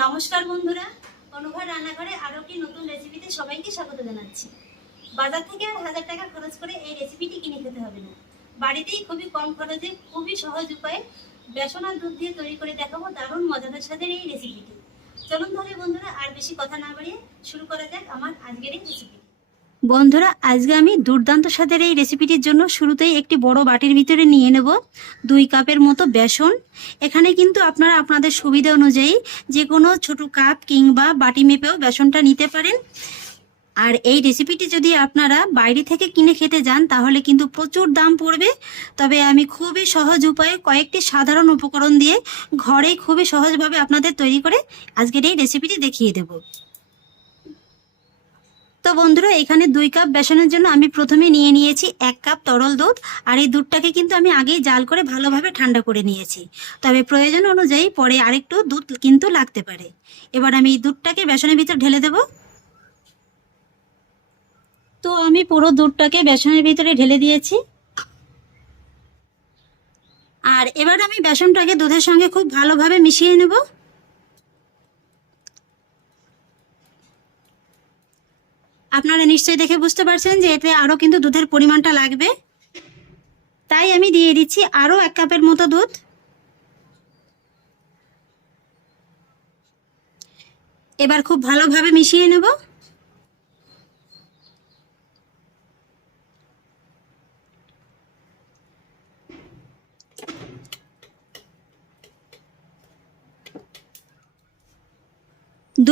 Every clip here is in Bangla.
নমস্কার বন্ধুরা অনুভব রান্নাঘরে আরও একটি নতুন রেসিপিতে সবাইকে স্বাগত জানাচ্ছি। বাজার থেকে আর হাজার টাকা খরচ করে এই রেসিপিটি কিনে খেতে হবে না। বাড়িতেই খুবই কম খরচে, খুবই সহজ উপায়ে বেসন আর দুধ দিয়ে তৈরি করে দেখাবো দারুণ মজাদার স্বাদের এই রেসিপিটি চলুন ধরে বন্ধুরা, আর বেশি কথা না বাড়িয়ে শুরু করা যাক আমার আজকের এই রেসিপি বন্ধুরা, আজকে আমি দুর্দান্ত স্বাদের এই রেসিপিটির জন্য শুরুতেই একটি বড় বাটির ভিতরে নিয়ে নেব দুই কাপের মতো বেসন। এখানে কিন্তু আপনারা আপনাদের সুবিধা অনুযায়ী যে কোনো ছোট কাপ কিংবা বাটি মেপেও বেসনটা নিতে পারেন। আর এই রেসিপিটি যদি আপনারা বাইরে থেকে কিনে খেতে যান, তাহলে কিন্তু প্রচুর দাম পড়বে। তবে আমি খুবই সহজ উপায়ে কয়েকটি সাধারণ উপকরণ দিয়ে ঘরেই খুবই সহজভাবে আপনাদের তৈরি করে আজকের এই রেসিপিটি দেখিয়ে দেব। বন্ধুরা, এখানে দুই কাপ বেসনের জন্য আমি প্রথমে নিয়ে নিয়েছি এক কাপ তরল দুধ, আর এই দুধটাকে কিন্তু আমি আগেই জাল করে ভালোভাবে ঠান্ডা করে নিয়েছি। তবে প্রয়োজন অনুযায়ী পরে আরেকটু দুধ কিন্তু লাগতে পারে। এবার আমি দুধটাকে বেসনের ভিতর ঢেলে দেব। তো আমি পুরো দুধটাকে বেসনের ভিতরে ঢেলে দিয়েছি। আর এবার আমি বেসনটাকে দুধের সঙ্গে খুব ভালোভাবে মিশিয়ে নেব। আপনারা নিশ্চয়ই দেখে বুঝতে পারছেন যে এতে আরও কিন্তু দুধের পরিমাণটা লাগবে। তাই আমি দিয়ে দিচ্ছি আরও এক কাপের মতো দুধ। এবার খুব ভালোভাবে মিশিয়ে নেব।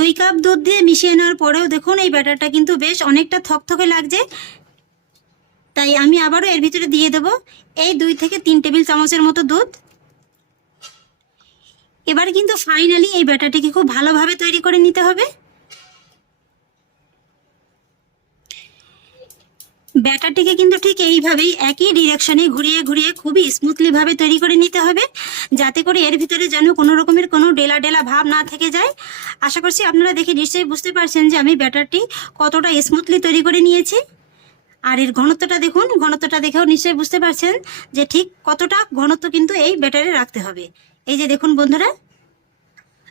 দুই কাপ দুধ দিয়ে মিশিয়ে নেওয়ার পরেও দেখুন এই ব্যাটারটা কিন্তু বেশ অনেকটা থকথকে লাগছে। তাই আমি আবারও এর ভিতরে দিয়ে দেব এই দুই থেকে তিন টেবিল চামচের মতো দুধ। এবার কিন্তু ফাইনালি এই ব্যাটারটিকে খুব ভালোভাবে তৈরি করে নিতে হবে। ব্যাটারটিকে কিন্তু ঠিক এইভাবেই একই ডিরেকশনে ঘুরিয়ে ঘুরিয়ে খুবই স্মুথলিভাবে তৈরি করে নিতে হবে, যাতে করে এর ভিতরে যেন কোনো রকমের কোনো ডেলা ডেলা ভাব না থেকে যায়। আশা করছি আপনারা দেখে নিশ্চয়ই বুঝতে পারছেন যে আমি ব্যাটারটি কতটা স্মুথলি তৈরি করে নিয়েছি। আর এর ঘনত্বটা দেখুন, ঘনত্বটা দেখেও নিশ্চয়ই বুঝতে পারছেন যে ঠিক কতটা ঘনত্ব কিন্তু এই ব্যাটারে রাখতে হবে। এই যে দেখুন বন্ধুরা,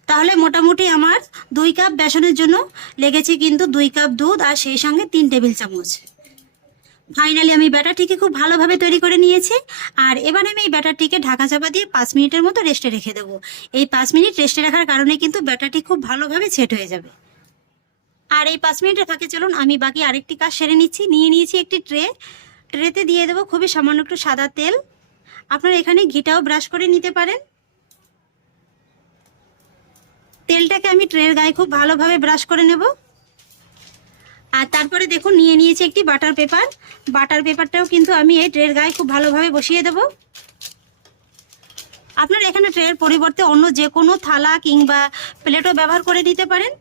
তাহলে মোটামুটি আমার দুই কাপ বেসনের জন্য লেগেছে কিন্তু দুই কাপ দুধ আর সেই সঙ্গে তিন টেবিল চামচ। ফাইনালি আমি ব্যাটারটিকে খুব ভালোভাবে তৈরি করে নিয়েছি। আর এবার আমি এই ব্যাটারটিকে ঢাকা চাপা দিয়ে পাঁচ মিনিটের মতো রেস্টে রেখে দেবো। এই পাঁচ মিনিট রেস্টে রাখার কারণে কিন্তু ব্যাটারটি খুব ভালোভাবে সেট হয়ে যাবে। আর এই পাঁচ মিনিটের ফাঁকে চলুন, আমি বাকি আরেকটি কাজ সেরে নিচ্ছি। নিয়ে নিয়েছি একটি ট্রে ট্রেতে দিয়ে দেবো খুবই সামান্য একটু সাদা তেল। আপনারা এখানে ঘিটাও ব্রাশ করে নিতে পারেন। তেলটাকে আমি ট্রের গায়ে খুব ভালোভাবে ব্রাশ করে নেব। আর তারপরে দেখুন, নিয়ে নিয়েছি একটি বাটার পেপার। বাটার পেপারটাও কিন্তু আমি এই ট্রের গায়ে খুব ভালোভাবে বসিয়ে দেব। আপনার এখানে ট্রের পরিবর্তে অন্য যে কোনো থালা কিংবা প্লেটও ব্যবহার করে দিতে পারেন।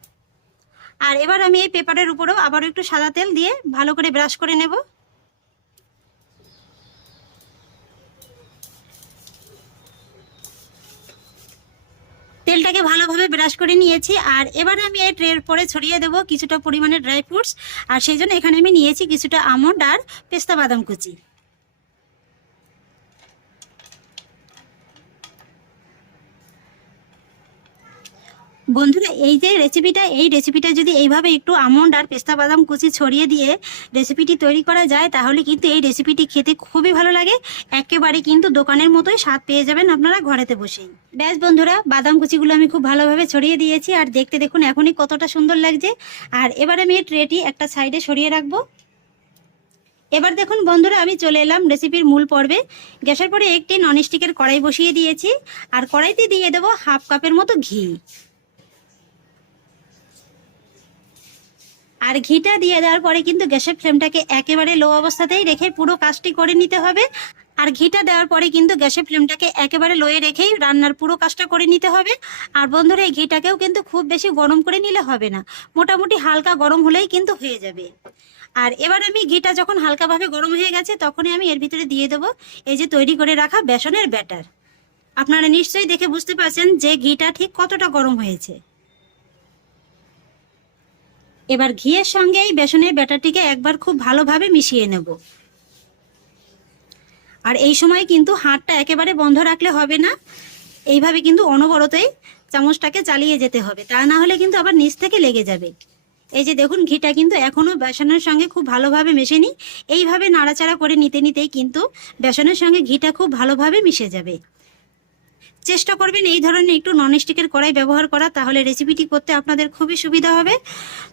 আর এবার আমি এই পেপারের উপরেও আবারও একটু সাদা তেল দিয়ে ভালো করে ব্রাশ করে নেব। তেলটাকে ভালোভাবে ব্রাশ করে নিয়েছি। আর এবারে আমি এই ট্রের পরে ছড়িয়ে দেবো কিছুটা পরিমাণে ড্রাই ফ্রুটস আর সেই জন্য এখানে আমি নিয়েছি কিছুটা আমন্ড আর পেস্তা বাদাম কুচি। বন্ধুরা, এই যে রেসিপিটা এই রেসিপিটা যদি এইভাবে একটু আমন্ড আর পেস্তা বাদাম কুচি ছড়িয়ে দিয়ে রেসিপিটি তৈরি করা যায়, তাহলে কিন্তু এই রেসিপিটি খেতে খুবই ভালো লাগে। একেবারে কিন্তু দোকানের মতোই স্বাদ পেয়ে যাবেন আপনারা ঘরেতে বসেই। ব্যাস বন্ধুরা, বাদাম কুচিগুলো আমি খুব ভালোভাবে ছড়িয়ে দিয়েছি, আর দেখতে দেখুন এখনই কতটা সুন্দর লাগছে। আর এবার আমি এই ট্রেটি একটা সাইডে সরিয়ে রাখব। এবার দেখুন বন্ধুরা, আমি চলে এলাম রেসিপির মূল পর্বে। গ্যাসের পরে একটি ননস্টিকের কড়াই বসিয়ে দিয়েছি, আর কড়াইতে দিয়ে দেবো হাফ কাপের মতো ঘি। আর ঘিটা দিয়ে দেওয়ার পরে কিন্তু গ্যাসের ফ্লেমটাকে একেবারে লো অবস্থাতেই রেখে পুরো কাজটি করে নিতে হবে। আর ঘিটা দেওয়ার পরে কিন্তু গ্যাসের ফ্লেমটাকে একেবারে লোয়ে রেখেই রান্নার পুরো কাজটা করে নিতে হবে। আর বন্ধুরা, এই ঘিটাকেও কিন্তু খুব বেশি গরম করে নিলে হবে না। মোটামুটি হালকা গরম হলেই কিন্তু হয়ে যাবে। আর এবার আমি ঘিটা যখন হালকাভাবে গরম হয়ে গেছে, তখনই আমি এর ভিতরে দিয়ে দেবো এই যে তৈরি করে রাখা বেসনের ব্যাটার। আপনারা নিশ্চয়ই দেখে বুঝতে পারছেন যে ঘিটা ঠিক কতটা গরম হয়েছে। এবার ঘিয়ের সঙ্গে এই বেসনের ব্যাটারটিকে একবার খুব ভালোভাবে মিশিয়ে নেব। আর এই সময় কিন্তু হাতটা একেবারে বন্ধ রাখলে হবে না। এইভাবে কিন্তু অনবরতই চামচটাকে চালিয়ে যেতে হবে। তা না হলে কিন্তু আবার নিচ থেকে লেগে যাবে। এই যে দেখুন, ঘিটা কিন্তু এখনও বেসনের সঙ্গে খুব ভালোভাবে মেশেনি। এইভাবে নাড়াচাড়া করে নিতে নিতেই কিন্তু বেসনের সঙ্গে ঘিটা খুব ভালোভাবে মিশে যাবে। চেষ্টা করবেন এই ধরনের একটু ননস্টিকের কড়াই ব্যবহার করা, তাহলে রেসিপিটি করতে আপনাদের খুবই সুবিধা হবে।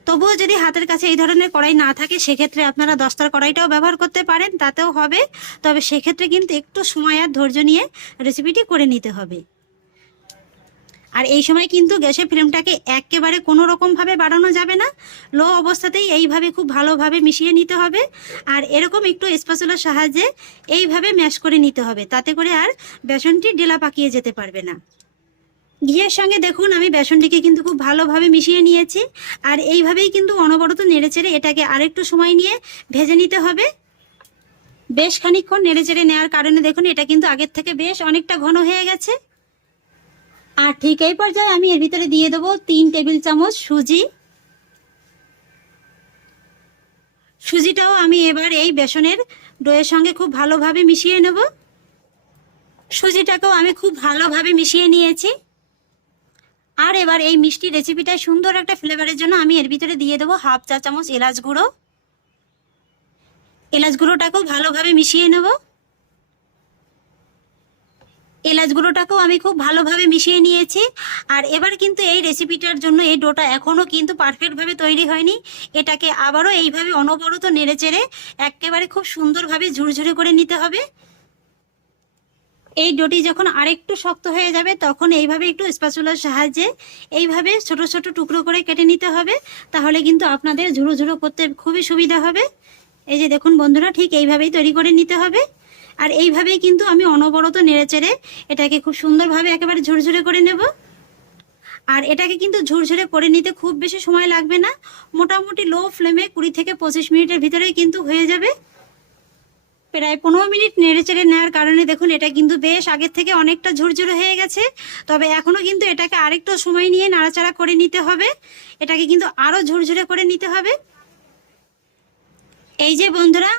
তবুও যদি হাতের কাছে এই ধরনের কড়াই না থাকে, সেক্ষেত্রে আপনারা দস্তার কড়াইটাও ব্যবহার করতে পারেন, তাতেও হবে। তবে সেক্ষেত্রে কিন্তু একটু সময় আর ধৈর্য নিয়ে রেসিপিটি করে নিতে হবে। আর এই সময় কিন্তু গ্যাসের ফ্লেমটাকে একেবারে কোনো রকমভাবে বাড়ানো যাবে না। লো অবস্থাতেই এইভাবে খুব ভালোভাবে মিশিয়ে নিতে হবে। আর এরকম একটু স্পেশালের সাহায্যে এইভাবে ম্যাশ করে নিতে হবে। তাতে করে আর বেসনটি ডেলা পাকিয়ে যেতে পারবে না। ঘিয়ের সঙ্গে দেখুন, আমি বেসনটিকে কিন্তু খুব ভালোভাবে মিশিয়ে নিয়েছি। আর এইভাবেই কিন্তু অনবরত নেড়েচেড়ে এটাকে আরেকটু সময় নিয়ে ভেজে নিতে হবে। বেশ খানিকক্ষণ নেড়েচেড়ে নেওয়ার কারণে দেখুন, এটা কিন্তু আগের থেকে বেশ অনেকটা ঘন হয়ে গেছে। আর ঠিক এই পর্যায়ে আমি এর ভিতরে দিয়ে দেবো তিন টেবিল চামচ সুজি। সুজিটাও আমি এবার এই বেসনের ডোয়ের সঙ্গে খুব ভালোভাবে মিশিয়ে নেব। সুজিটাকেও আমি খুব ভালোভাবে মিশিয়ে নিয়েছি। আর এবার এই মিষ্টি রেসিপিটা সুন্দর একটা ফ্লেভারের জন্য আমি এর ভিতরে দিয়ে দেবো হাফ চা চামচ এলাচ গুঁড়ো। এলাচ গুঁড়োটাকেও ভালোভাবে মিশিয়ে নেব। এলাচ গুঁড়োটাকেও আমি খুব ভালোভাবে মিশিয়ে নিয়েছি। আর এবার কিন্তু এই রেসিপিটার জন্য এই ডোটা এখনও কিন্তু পারফেক্টভাবে তৈরি হয়নি। এটাকে আবারও এইভাবে অনবরত নেড়ে চেড়ে একেবারে খুব সুন্দরভাবে ঝুরঝুরে করে নিতে হবে। এই ডোটি যখন আরেকটু শক্ত হয়ে যাবে, তখন এইভাবে একটু স্প্যাচুলার সাহায্যে এইভাবে ছোট ছোট টুকরো করে কেটে নিতে হবে। তাহলে কিন্তু আপনাদের ঝুড়ো ঝুড়ো করতে খুবই সুবিধা হবে। এই যে দেখুন বন্ধুরা, ঠিক এইভাবেই তৈরি করে নিতে হবে। আর এইভাবেই কিন্তু আমি অনবরত নেড়েচেড়ে এটাকে খুব সুন্দরভাবে একেবারে ঝুরঝুরে করে নেব। আর এটাকে কিন্তু ঝুরঝুরে করে নিতে খুব বেশি সময় লাগবে না। মোটামুটি লো ফ্লেমে কুড়ি থেকে পঁচিশ মিনিটের ভিতরেই কিন্তু হয়ে যাবে। প্রায় পনেরো মিনিট নেড়েচেড়ে নেওয়ার কারণে দেখুন এটা কিন্তু বেশ আগের থেকে অনেকটা ঝুরঝুরে হয়ে গেছে। তবে এখনও কিন্তু এটাকে আরেকটু সময় নিয়ে নাড়াচাড়া করে নিতে হবে। এটাকে কিন্তু আরও ঝুরঝুরে করে নিতে হবে। এই যে বন্ধুরা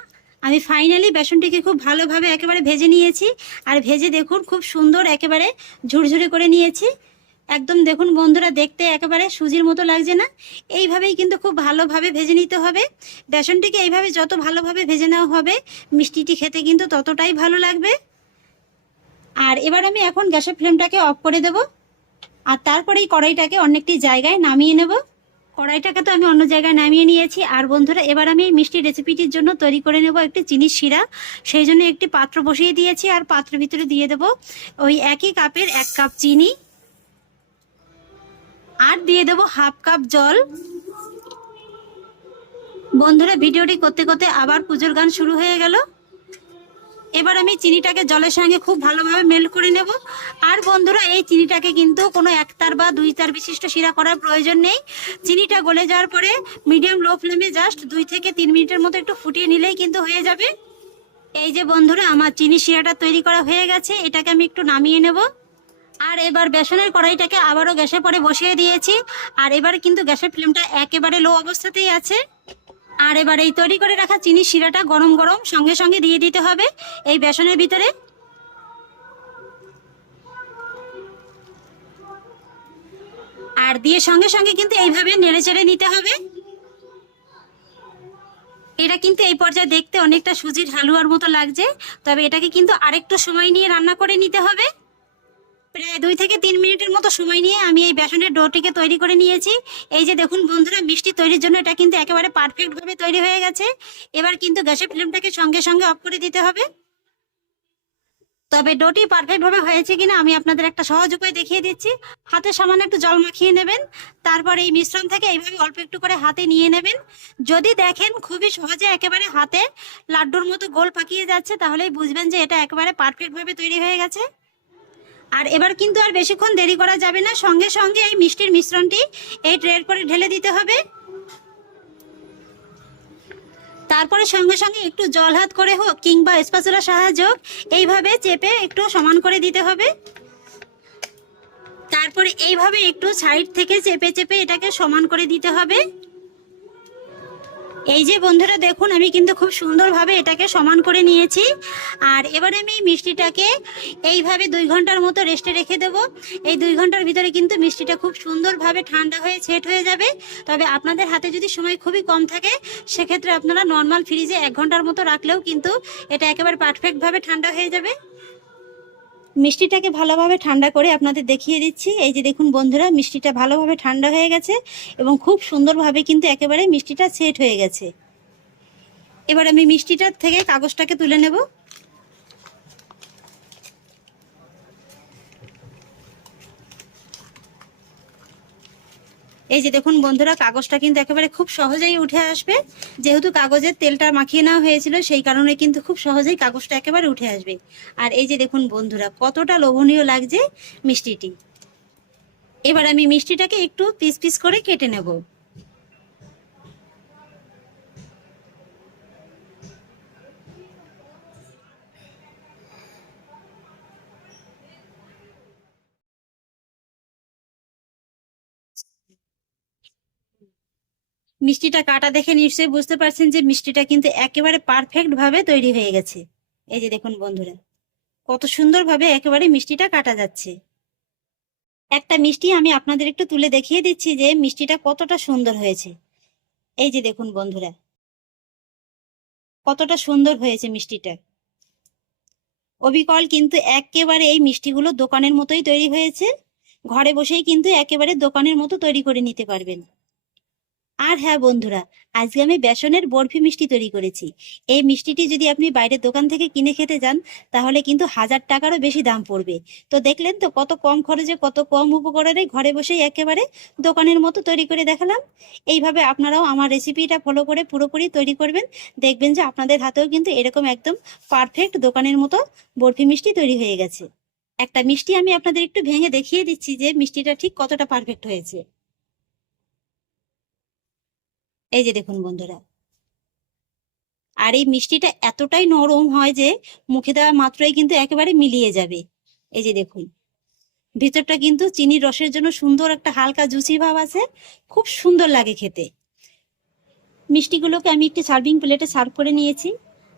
আমি ফাইনালি বেসনটিকে খুব ভালোভাবে একেবারে ভেজে নিয়েছি। আর ভেজে দেখুন, খুব সুন্দর একেবারে ঝুরঝুরে করে নিয়েছি। একদম দেখুন বন্ধুরা, দেখতে একেবারে সুজির মতো লাগছে না। এইভাবেই কিন্তু খুব ভালোভাবে ভেজে নিতে হবে। বেসনটিকে এইভাবে যত ভালোভাবে ভেজে নেওয়া হবে, মিষ্টিটি খেতে কিন্তু ততটাই ভালো লাগবে। আর এবার আমি এখন গ্যাসের ফ্লেমটাকে অফ করে দেব। আর তারপরে এই কড়াইটাকে অনেকটি জায়গায় নামিয়ে নেব। কড়াইটাকে তো আমি অন্য জায়গায় নামিয়ে নিয়েছি। আর বন্ধুরা, এবার আমি মিষ্টি রেসিপিটির জন্য তৈরি করে নেব একটি চিনির শিরা। সেই জন্য একটি পাত্র বসিয়ে দিয়েছি আর পাত্রের ভিতরে দিয়ে দেব ওই একই কাপের এক কাপ চিনি। আর দিয়ে দেব হাফ কাপ জল। বন্ধুরা, ভিডিওটি করতে করতে আবার পুজোর গান শুরু হয়ে গেল। এবার আমি চিনিটাকে জলের সঙ্গে খুব ভালোভাবে মেল্ট করে নেব। আর বন্ধুরা, এই চিনিটাকে কিন্তু কোনো একতার বা দুই তার বিশিষ্ট শিরা করার প্রয়োজন নেই। চিনিটা গলে যাওয়ার পরে মিডিয়াম লো ফ্লেমে জাস্ট দুই থেকে তিন মিনিটের মতো একটু ফুটিয়ে নিলেই কিন্তু হয়ে যাবে। এই যে বন্ধুরা, আমার চিনি শিরাটা তৈরি করা হয়ে গেছে। এটাকে আমি একটু নামিয়ে নেব। আর এবার বেসনের কড়াইটাকে আবারও গ্যাসের পরে বসিয়ে দিয়েছি। আর এবার কিন্তু গ্যাসের ফ্লেমটা একেবারে লো অবস্থাতেই আছে। আর এবার এই তৈরি করে রাখা চিনি শিরাটা গরম গরম সঙ্গে সঙ্গে দিয়ে দিতে হবে এই বেসনের ভিতরে। আর দিয়ে সঙ্গে সঙ্গে কিন্তু এইভাবে নেড়ে চেড়ে নিতে হবে। এটা কিন্তু এই পর্যায়ে দেখতে অনেকটা সুজির হালুয়ার মতো লাগছে, তবে এটাকে কিন্তু আরেকটু সময় নিয়ে রান্না করে নিতে হবে। প্রায় দুই থেকে তিন মিনিটের মতো সময় নিয়ে আমি এই বেসনের ডোটিকে তৈরি করে নিয়েছি। এই যে দেখুন বন্ধুরা, মিষ্টি তৈরির জন্য এটা কিন্তু একেবারে পারফেক্টভাবে তৈরি হয়ে গেছে। এবার কিন্তু গ্যাসের ফ্লেমটাকে সঙ্গে সঙ্গে অফ করে দিতে হবে। তবে ডোটি পারফেক্টভাবে হয়েছে কিনা আমি আপনাদের একটা সহজ উপায় দেখিয়ে দিচ্ছি। হাতে সামান্য একটু জল মাখিয়ে নেবেন। তারপর এই মিশ্রণ থেকে এইভাবে অল্প একটু করে হাতে নিয়ে নেবেন। যদি দেখেন খুবই সহজে একেবারে হাতে লাড্ডুর মতো গোল পাকিয়ে যাচ্ছে, তাহলেই বুঝবেন যে এটা একেবারে পারফেক্টভাবে তৈরি হয়ে গেছে। আর এবার কিন্তু আর বেশিক্ষণ দেরি করা যাবে না। সঙ্গে সঙ্গে এই মিষ্টির মিশ্রণটি এই ট্রের পরে ঢেলে দিতে হবে। তারপরে সঙ্গে সঙ্গে একটু জল হাত করে হোক কিংবা স্পাচুলার সাহায্য হোক, এইভাবে চেপে একটু সমান করে দিতে হবে। তারপরে এইভাবে একটু সাইড থেকে চেপে চেপে এটাকে সমান করে দিতে হবে। এই যে বন্ধুরা দেখুন, আমি কিন্তু খুব সুন্দরভাবে এটাকে সমান করে নিয়েছি। আর এবারে আমি মিষ্টিটাকে এইভাবে দুই ঘণ্টার মতো রেস্টে রেখে দেবো। এই দুই ঘণ্টার ভিতরে কিন্তু মিষ্টিটা খুব সুন্দরভাবে ঠান্ডা হয়ে সেট হয়ে যাবে। তবে আপনাদের হাতে যদি সময় খুবই কম থাকে, সেক্ষেত্রে আপনারা নর্মাল ফ্রিজে এক ঘণ্টার মতো রাখলেও কিন্তু এটা একেবারে পারফেক্টভাবে ঠান্ডা হয়ে যাবে। মিষ্টিটাকে ভালোভাবে ঠান্ডা করে আপনাদের দেখিয়ে দিচ্ছি। এই যে দেখুন বন্ধুরা, মিষ্টিটা ভালোভাবে ঠান্ডা হয়ে গেছে এবং খুব সুন্দরভাবে কিন্তু একেবারে মিষ্টিটা সেট হয়ে গেছে। এবার আমি মিষ্টিটার থেকে কাগজটাকে তুলে নেব। এই যে দেখুন বন্ধুরা, কাগজটা কিন্তু একেবারে খুব সহজেই উঠে আসবে। যেহেতু কাগজের তেলটা মাখিয়ে নেওয়া হয়েছিল, সেই কারণে কিন্তু খুব সহজেই কাগজটা একেবারে উঠে আসবে। আর এই যে দেখুন বন্ধুরা, কতটা লোভনীয় লাগছে মিষ্টিটি। এবার আমি মিষ্টিটাকে একটু পিস পিস করে কেটে নেব। মিষ্টিটা কাটা দেখে নিশ্চয়ই বুঝতে পারছেন যে মিষ্টিটা কিন্তু একেবারে পারফেক্ট ভাবে তৈরি হয়ে গেছে। এই যে দেখুন বন্ধুরা, কত সুন্দরভাবে একেবারে মিষ্টিটা কাটা যাচ্ছে। একটা মিষ্টি আমি আপনাদের একটু তুলে দেখিয়ে দিচ্ছি যে মিষ্টিটা কতটা সুন্দর হয়েছে। এই যে দেখুন বন্ধুরা, কতটা সুন্দর হয়েছে মিষ্টিটা। অবিকল কিন্তু একেবারে এই মিষ্টিগুলো দোকানের মতোই তৈরি হয়েছে। ঘরে বসেই কিন্তু একেবারে দোকানের মতো তৈরি করে নিতে পারবেন। আর হ্যাঁ বন্ধুরা, আজকে আমি বেসনের বরফি মিষ্টি তৈরি করেছি। এই মিষ্টিটি যদি আপনি বাইরের দোকান থেকে কিনে খেতে যান, তাহলে কিন্তু হাজার টাকারও বেশি দাম পড়বে। তো দেখলেন তো কত কম খরচে, কত কম উপকরণে ঘরে বসেই একেবারে দোকানের মতো তৈরি করে দেখালাম। এইভাবে আপনারাও আমার রেসিপিটা ফলো করে পুরোপুরি তৈরি করবেন। দেখবেন যে আপনাদের হাতেও কিন্তু এরকম একদম পারফেক্ট দোকানের মতো বরফি মিষ্টি তৈরি হয়ে গেছে। একটা মিষ্টি আমি আপনাদের একটু ভেঙে দেখিয়ে দিচ্ছি যে মিষ্টিটা ঠিক কতটা পারফেক্ট হয়েছে। এই যে দেখুন বন্ধুরা। আর এই মিষ্টিটা এতটাই নরম হয় যে মুখে দেওয়া মাত্রই কিন্তু একেবারে মিলিয়ে যাবে। এই যে দেখুন, ভিতরটা কিন্তু চিনির রসের জন্য সুন্দর একটা হালকা জুসি ভাব আছে, খুব সুন্দর লাগে খেতে। মিষ্টিগুলোকে আমি একটি সার্ভিং প্লেটে সার্ভ করে নিয়েছি।